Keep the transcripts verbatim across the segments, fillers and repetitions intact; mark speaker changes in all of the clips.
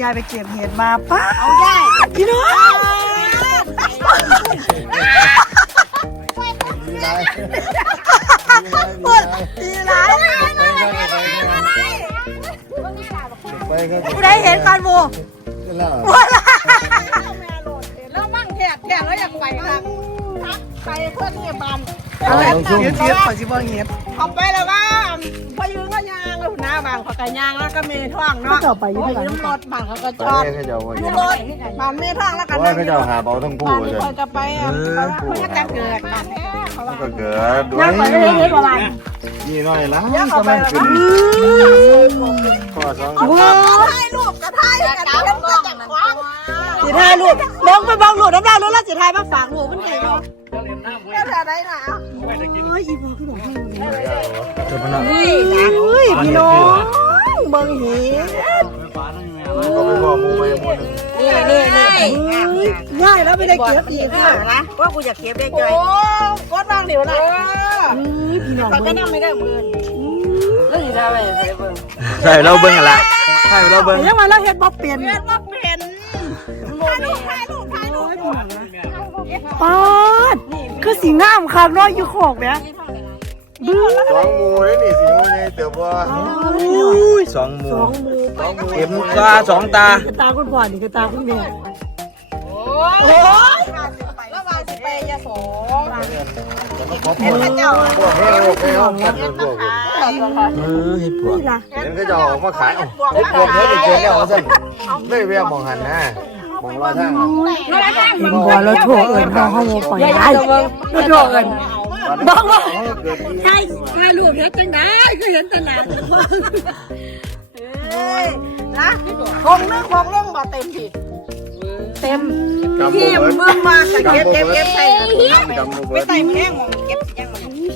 Speaker 1: ายไปเก็บเห็ดมาป้า
Speaker 2: เอาย่าย
Speaker 1: พี่น้องปวดดีร้ายผู้ใดเห็นกันบูปวดละ
Speaker 2: แล้วมั่งแถบแถบแล้วอยากไปครับไปเพื่อนเนี่ยบัน
Speaker 1: อะไรเทียบเทียบขอชิบะเห็ด
Speaker 2: เอาไปแล้วว่าพยืนก็ยางแล้วหน้าบางเขาก็ยางแล้วก็เมท่องเนาะ
Speaker 1: ก็ไปยุ่ง
Speaker 2: ไป
Speaker 1: อะไร
Speaker 2: ยืมรถบางเขาก็จอด
Speaker 3: เขาเจ้าว่า
Speaker 2: ยืมรถบางเมท่องแล้วก็
Speaker 3: ว่าเขาเจ้าหาเบาทั้งผู้
Speaker 2: บาง
Speaker 3: เลย
Speaker 2: คนจะไปอ่ะมันก็จะเกิดบาง
Speaker 3: มันก็เกิดด้ว
Speaker 1: ย่างไปเห็ดเห็ดอะไร
Speaker 3: นี่น้อยละก็มันขึ้นข้อสอง
Speaker 2: ถ่ายรูปกับถ่ายกันเล่นก็จะคว้าง
Speaker 1: สีทายลูกลงไปบังลูกน้ำลายลูกแล้วสีทายมาฝากลูกมันเห็นเนาะ
Speaker 2: เล่นอะไรนะ
Speaker 1: โอ้ยอีบัวขึ้นมาให้
Speaker 3: เจ้าพนัก
Speaker 1: นี่นะเฮ้ยพี่น้องเบิ่งเห็ด
Speaker 3: ก็ไปบอกมูไปมูนึง
Speaker 2: นี่นี่นี่
Speaker 1: ง่ายแล้วไม่ได้เก็บอีกค่ะ
Speaker 2: นะว่ากูอยากเก็บได้ใจโอ้กดบางเดี๋ยวนะ
Speaker 1: พี่น้อง
Speaker 2: แต่ก็นั่งไม่ได้เหมือนแล้วอยู่ได้ไหมใส่เบิ้ง
Speaker 3: ใช่เราเบิ้งอะไรใช่เราเบิ้ง
Speaker 1: ยังมาแล้วเห็ดบ่เปลี่ยน
Speaker 2: เพื่อนว่าเป็นโมเมนต์ถ่ายรูปถ่ายรูป
Speaker 1: ป๊าดคือสีงามคักเนาะอยู่ขอกแหมบื้อ
Speaker 3: สองมูเลยนี่สิมูใหญ่เติบว่า
Speaker 4: อุ้ยสองหมู
Speaker 1: สองมือ
Speaker 4: เข็มตาสองตาก
Speaker 1: ระตาคุณพ่อนี่กระตาคุณแม่
Speaker 2: โอ้ยแล้วมาสิไปยาโสเห็นพระเจ้า
Speaker 3: พวกเฮ้ยพวกเฮ้ยพวกเฮ้ยพวก
Speaker 4: เออเห็ดปวก
Speaker 1: นี่ล่ะ
Speaker 3: เห็นเขาจะออกมาขายไอ้พวกเฮ้ยเกิดแล้วสั่นไม่เวียมองหันนะมองรอยทาง
Speaker 1: เห็นบ่แล้วโถเอิ้นเฮาเฮาบ่ปล่อยได้แล้วโถเอิ้นบอกว่าใช่ถ่ายรูปเฮ็ดจังได๋คือเห็นตลาด
Speaker 2: เฮ้ยนะคงนึกคงลงบ่เต็มที่เต็มที่เบิ่งมาเก็บเก็บเก็บใส่ไปใส่แห้งเก็บยัง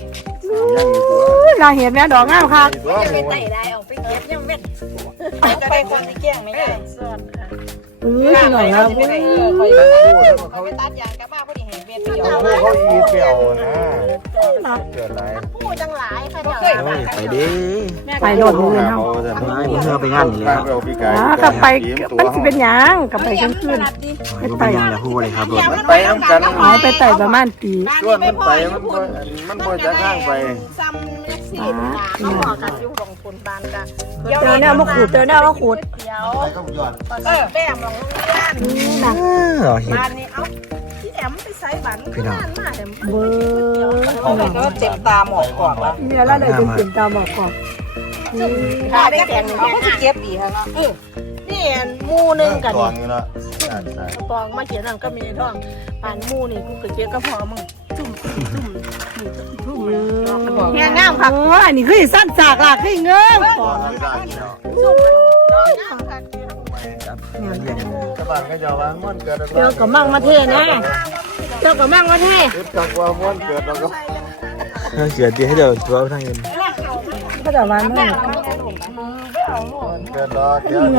Speaker 1: เราเห็นแม่ดอกงามคัก
Speaker 2: ไปใส่ได้เอาไปเก็บยังเม็ดไปคนที่แก้งไม่ได้ส่วน
Speaker 1: เออสิหน่อยครับ
Speaker 2: ไปเขาไปตัดยางกับมาพอดีเห็นเม็ดเดียว
Speaker 3: เขาเขาอีเปียวนะเกิดอะไร
Speaker 2: ผู้จังหลายค่ะเคย
Speaker 4: ไปดิ
Speaker 1: ไปโดดมือเฮา
Speaker 4: ไม่เพื่อไปงานนี่แล้ว
Speaker 1: อ่ากลับไปมันสิเป็นหยังกลับไปกลางคืน
Speaker 4: ไปไปยังแล้วพูดเลยครับรถ
Speaker 3: ไปน้ำกัน
Speaker 1: เอาไปไต่ประมาณปี
Speaker 3: ชวนมันไปมันมันพอจะข้างไป
Speaker 2: ซ้ำแท็กซี่เขาบอกกันอยู่ของคนบ้านกัน
Speaker 1: เจอแนวมาขูดเจอแนวมาขูด
Speaker 2: เดี๋ยว
Speaker 3: ต้องหยอด
Speaker 2: เออแป้งของโรงเรียน
Speaker 1: นี่นะ
Speaker 4: เออเห็ด
Speaker 2: บ้านนี้เอ้าที่แอมไปใส่บันบ้านมาแอม
Speaker 1: เบอร์
Speaker 2: เขาเลยก็เต็มตาหมอกกล่องแล้ว
Speaker 1: เนี่ยแล้วเลยเป็นสินตาบอกก่อน
Speaker 2: ถ้าได้แกงหนึ่งเขาก็จะเก็บดีค่ะเออนี่มูนึงกัน
Speaker 3: ตอนนี้เนาะ
Speaker 2: ตองมาเขียนนั่นก็มีท่องผ่านมูนี่กูก็เก็บก็พอมึงจุ่มจุ่มจุ่มแง่งามค่ะ
Speaker 1: โอ้อันนี้คือสั้นจากหลักให้เงิน
Speaker 3: กระบะก็จะวางม้วนเกิด
Speaker 1: เจอกับมั่งมาเทนะเจอกับมั่งมาเท
Speaker 3: ติดกับว่าม้วนเกิดเราก็
Speaker 4: เสือตีให้เดี๋ยวตัวทางเงิน
Speaker 1: ก็จะวันมั่ง
Speaker 3: เกิดรอเดี๋ยว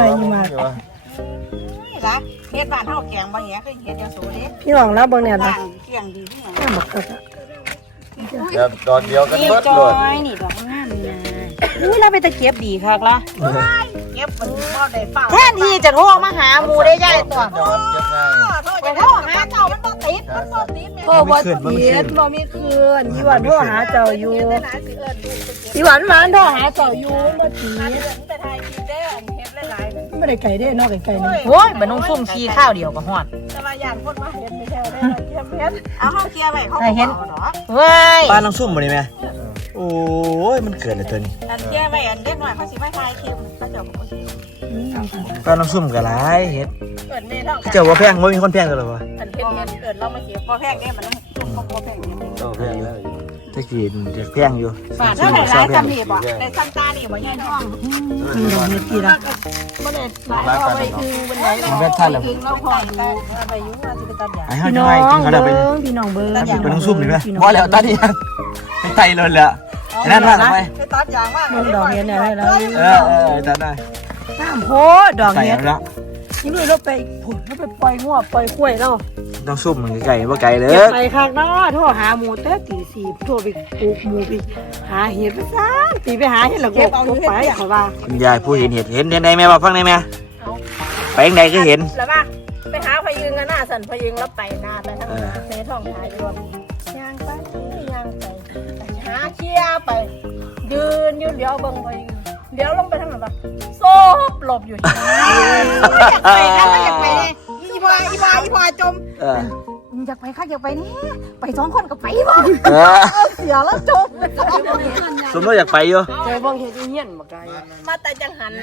Speaker 2: ละเฮ็ดบ้านเฮาแกงบ่เหี้ยคือเฮ็ดยาสูเด้
Speaker 1: พี่หวังแล้วบางเนี่ยนะ
Speaker 2: เกี่ยงดีที่ไหน
Speaker 1: ข้าบอกกัน
Speaker 3: เดี๋ยวตอนเดียวกันเบิด
Speaker 2: จ
Speaker 3: เล
Speaker 2: อย ยนี่ดอกงามนี่อุ้ยเราไปตะเก็บดีคักละเก็บมันบ่ได้ฟังแทนที่จะโทรมาหาหมู่ได้ยายตัว
Speaker 3: เดี๋ยวเก็บง่าย
Speaker 2: ไปโทรหาเจ้ามันบ่ติดมันบ่ติดแม่
Speaker 1: โทรบ่ติดบ่มีคืนยี่หวันโทรหาเจ้าอยู่ยี่หวันหวานโทรหาเจ้าอยู่บ่ติด
Speaker 2: ไปถ่ายคลิปได้เฮ็ดหลายๆ
Speaker 1: ไม่ได้ไก่ได้นอกไก่นี่
Speaker 2: โอ้ยบ่ต้องซุ่มขี้ข้าวเดียวก็ฮอดแต่ว่าย่านคนมาเฮ็ดไม่ใช่ได้เก็บเฮ็ดเอาเฮาเคลียร์ไว้เขาเห็นเว้ย
Speaker 4: ป้าน้องซุ่มมาดิแม่โอ้ยมันเกิดอะไรตัวนี้
Speaker 2: อันเคลียร์ไว้อันเด็กหน่อยเขาสิมาถ่ายคลิปเขาเจ้าบ่สิ
Speaker 4: ป้าน้องซุ่มกับไรเห็ด
Speaker 2: เกิดแม่ท้อง
Speaker 4: เจ้าว่าแพงว่ามีคนแพงกันหรอวะ
Speaker 2: อันเฮ็ดเฮ็ดเกิดเรามาเก็บบ่แพงเด้มันซุ่มบ่แพงเด้
Speaker 4: แพงแล้วตะกี้เด็กแพงอยู่
Speaker 2: บาทเท่าไหร่หลายซ้ำนี่บ่ได้ซ้ำตานี่บ่ใหญ่ท้อง
Speaker 1: มีดอกเห็ดกี่ละ
Speaker 2: บ่ได้หลายเอาไปคือวันไหนกินแล้วพออยู่เอาไปอยู่ว่าสิไปตัดยา
Speaker 4: ไอ้ห้า
Speaker 1: พี่
Speaker 4: จะ
Speaker 1: น้อ
Speaker 4: ไป
Speaker 1: ง
Speaker 4: กินเขาเดี๋ยวไป
Speaker 1: เบิ้งพี่น้องเบิ้ง
Speaker 4: ไปน้องซุ่มดิแม่พอแล้วตอนนี้ไปไต่เลยแหละนั่นว่าทำไม
Speaker 2: ไปตัดยางว่า
Speaker 1: เบิ้งดอกเห็ดเนี่ยได้แล้ว
Speaker 4: เออเออตัดได้
Speaker 1: น้ำโพดอก
Speaker 4: ไต่
Speaker 1: เห็ด
Speaker 4: แล้ว
Speaker 1: นี่เลยเราไปผุดเราไปปล่อยงัวปล่อยกล้วยเรา
Speaker 4: น้องซุ่มมันไก่ว่าไก่เลย
Speaker 1: เก็บไปคักเนาะโทรหาหมูเต้ตีสี่โทรไปปลูกหมูไปหาเห็ดไปซ่าตีไปหาเห็ดแล้วก็ไปเขาว่า
Speaker 4: คุณยายผู้เห็นเห็ดเห็นได้ไหมว่าฟังได้ไหมไปยังไงก็เห็น
Speaker 2: แล้วป่ะไปหาพยืงกันหน้าสันพยืงแล้วไปหน้าไปทางเสท่องหายรวมย่างไปย่างไปหาเชี่ยไปยืนยืนเดี๋ยวเบิ่งพยืงเดี๋ยวลงไปทางไหนป่ะโซบหลบอยู่อยากไปนะอยากไปเลยอีบอยอีบอยอีบอยจมอยากไปข้าอยากไปนี่ไปสองคนก็ไปบ่เสียแล้วจม
Speaker 4: สมมติอยากไปอยู่
Speaker 1: ใจบ้องเฮ็ดอีเหี้ยนบ่ไกล
Speaker 2: มาแต่จังหัน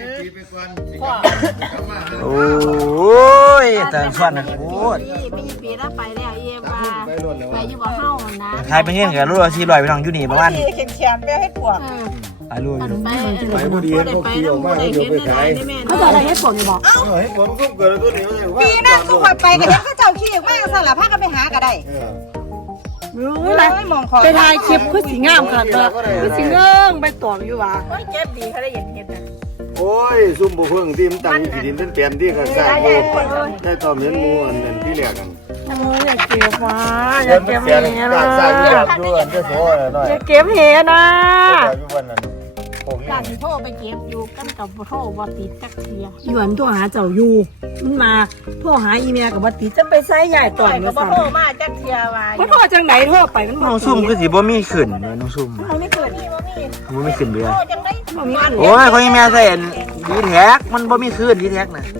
Speaker 4: โอ้ยแต่ส่วนนะโคตร
Speaker 2: ปีปีปีแล้วไปแล้วเยี่ยมมาไปอยู่บ่เฮานะ
Speaker 4: ใครไปเงี้ยกับรู้ว่าสี่ร้อยไปทางยูนี่ประมาณ
Speaker 2: เขียนเขียนไปให้ปวด
Speaker 4: ไปรู้อยู่
Speaker 2: ไป
Speaker 3: ไปพอดีเขาขี่ออกมาเขาโยนไปขาย
Speaker 1: เขาจะอะไรให้ฝนอยู่บ่
Speaker 3: ให้ผมก็เกิดตัวนี้ว่า
Speaker 2: ปีนั้นทุกคนไปกันแล้วเขาเจ้าขี้แม่งสลับพากันไปหากันได้
Speaker 1: รู้ไหมไปถ่ายคลิปคือสิงามขนาดนั้นคือสิเงื่องไปตองอยู่ว่ะ
Speaker 2: โอ้ยเจ็บดีเขาได้เห็นเห็นนะ
Speaker 3: โอ้ยซุ่มบุเพิ่งที่มันตั้งที่ดินเป็นเปลี่ยนที่กันสร้างโบได้ตอมเห็นมูอันนั้นที่เรียกกัน
Speaker 1: โอ้ยอยากเก็บว่ะอยากเก็บเห็นะ
Speaker 3: สร้างอยู่อยู่อันที่โซ่หน่อย
Speaker 1: อยากเก็บเห็นะ
Speaker 3: อยู่วันนั้นผม
Speaker 2: การที่โทรไปเก็บอยู่กันกับโทรบ่ติดจักเทีย
Speaker 1: หยวนโทรหาเจ้าอยู่มันมาโทรหาอีเมลกับบ่ติดจะไปใส่ใหญ่ต่
Speaker 2: ต่
Speaker 1: อ
Speaker 2: อย ย
Speaker 1: มา
Speaker 2: ก็บ่
Speaker 1: สั่น
Speaker 2: โทรมาจักเทียว่า
Speaker 1: บ่โทรจังไหนโทรไปมัน
Speaker 4: น้องซุ่มคือสิบ่มีขึ้นเลยน้องซุ่ม
Speaker 1: มันไม่เกิด
Speaker 2: นี่บ่มี
Speaker 4: บ่มีขึ้นเบื่อ
Speaker 2: โทรจังได้
Speaker 1: บ่มีอัน
Speaker 4: โอ้ยเขายังแม่ใส่ดีแท็กมันบ่มีขึ้นดีแท็กนะ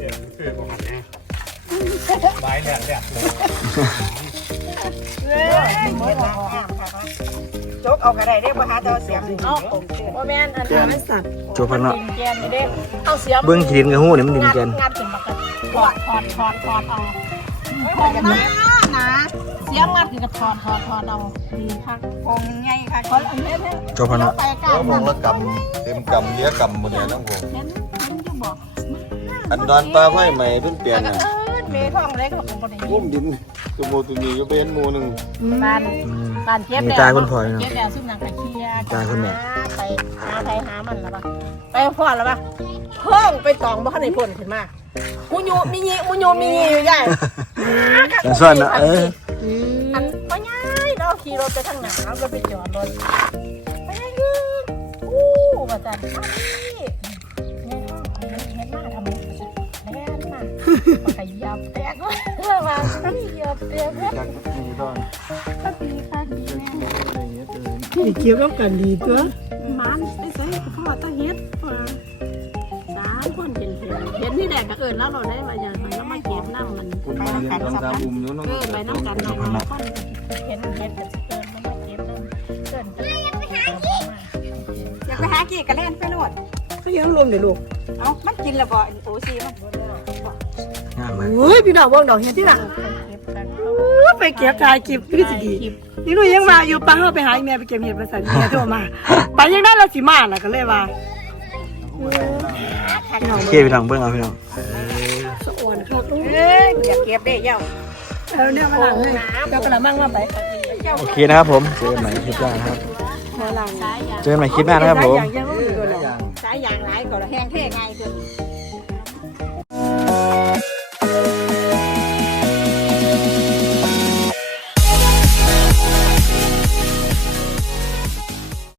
Speaker 2: เอ้ยบ่ว่าจกเอากระไดได้บ่หาเจ้าเสียงเนาะบ่แม่นอันนั้น
Speaker 1: สัตว์
Speaker 4: โจพันเนาะ
Speaker 2: ดินแกนนี่เด้เอาเสียง
Speaker 4: เบิ่งขีดินกับหูนี่มันดินแกน
Speaker 2: งัดขึ้นมากันถอดถอดถอดถอดเอาถอดกันนะนะเสียงงัดขึ้นก็ถอดถอดถอดเอาดีค่ะคงไงค่ะคนอันนี้
Speaker 4: โจพันเนาะ
Speaker 2: ไปกั
Speaker 3: แล้ว
Speaker 2: น
Speaker 3: มองละกำเต็มกำเลี้ยกำหมดเลยน้องผม
Speaker 2: เห็นมันจะบอก
Speaker 3: อันนอนปลาไฟใหม่เพิ่งเปลี่ยน
Speaker 2: เอ
Speaker 3: อ่ะ
Speaker 2: อเมย์ท้องเล็กของผมพอดี
Speaker 3: พุ่มดินตัวโมตัวนี้ก็เป็นมูหนึ่ง
Speaker 2: บ้านบ้านเก็บ
Speaker 4: มี
Speaker 2: แล้ว
Speaker 4: ตาคนพลอยเนาะ
Speaker 2: เก็บแล้วซุ่มนางตะเคียน
Speaker 4: ตายคนแม่
Speaker 2: ไปหาไทยหามันแล้วปะไปพอดแล้วปะเพิ่งไปตองบ่คันได้พ่นขึ้นมามูยูมียีมูยูมียีอยู่ใหญ่
Speaker 4: แต่ส่วนเนาะเออ
Speaker 2: อันพ่อใหญ่เราขี่รถไปทางหนาเราไปจอดรถไปยังยืนอู้ว่าจันมาดิเนี่ยเห็นเห็นหน้าทำไมแม่นมาขยับแตกเลยมาขยับแตกเลย
Speaker 3: จากที่ตอน
Speaker 2: ก็ดีค่ะดีแม่
Speaker 3: อะไรเงี้ยเตือน
Speaker 1: ที่เก็บแล้วกันดีตัว
Speaker 2: มันได้ใส่พ่อตาเฮ็ดมาสามคนเห็นเห็นเห็นที่แดกก็เอิญแล้วเราได้มาอย่างไรแล้วมาเก็บน้ำมัน
Speaker 3: คุณมาเรียนตอนตาบุ่มอยู่น้อง
Speaker 2: เออไปน้ำกันน้ำมันเห็นเห็นกับเอิญแล้วมาเก็บน้ำเอิญอยากไปหากี่กระเล่นไปโหลด
Speaker 1: เขายังรวมเดี๋ยวลูก
Speaker 2: เอ้ามันกินแล้วบ่โอ้ซีมัน
Speaker 4: งามมาก
Speaker 1: โอ้ยพี่น้องเบิ่งดอกเห็ดที่ล่ะไปเก็บถ่ายคลิปคือสิดีนี่หนูยังมาอยู่ป้าเฮาไปหาอีเมลไปเก็บเห็ดภาษาเมียโทรมาไปยังได้เราสิมาน่ะก็เลยว่า
Speaker 4: โอเคพี่น้องเบิ่งเอาพี่น้อง
Speaker 1: สะอ่อนครับ
Speaker 2: เอ้ยอยากเก็บได้เย้า
Speaker 1: แล้วเนี่ยมาหลังเลยเจ้ากระมังมาไป
Speaker 4: โอเคนะครับผมเจอกันใหม่คลิปหน้านะครับ
Speaker 1: มาหลัง
Speaker 4: เจอกันใหม่คลิปหน้านะครับผม
Speaker 1: อย่างยังอยู่เลย
Speaker 2: สายยางหลายก็แห้งแท้ง่ายเกิน